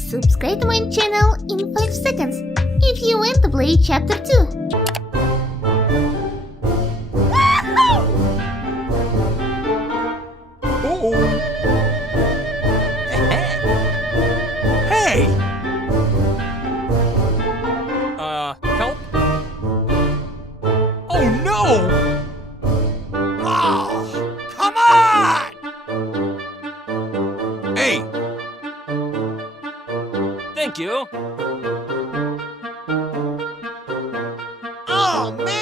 subscribe to my channel in 5 seconds if you want to play chapter 2. Oh. Hey! Help? Oh no! Oh, come on! Hey! Thank you. Oh man!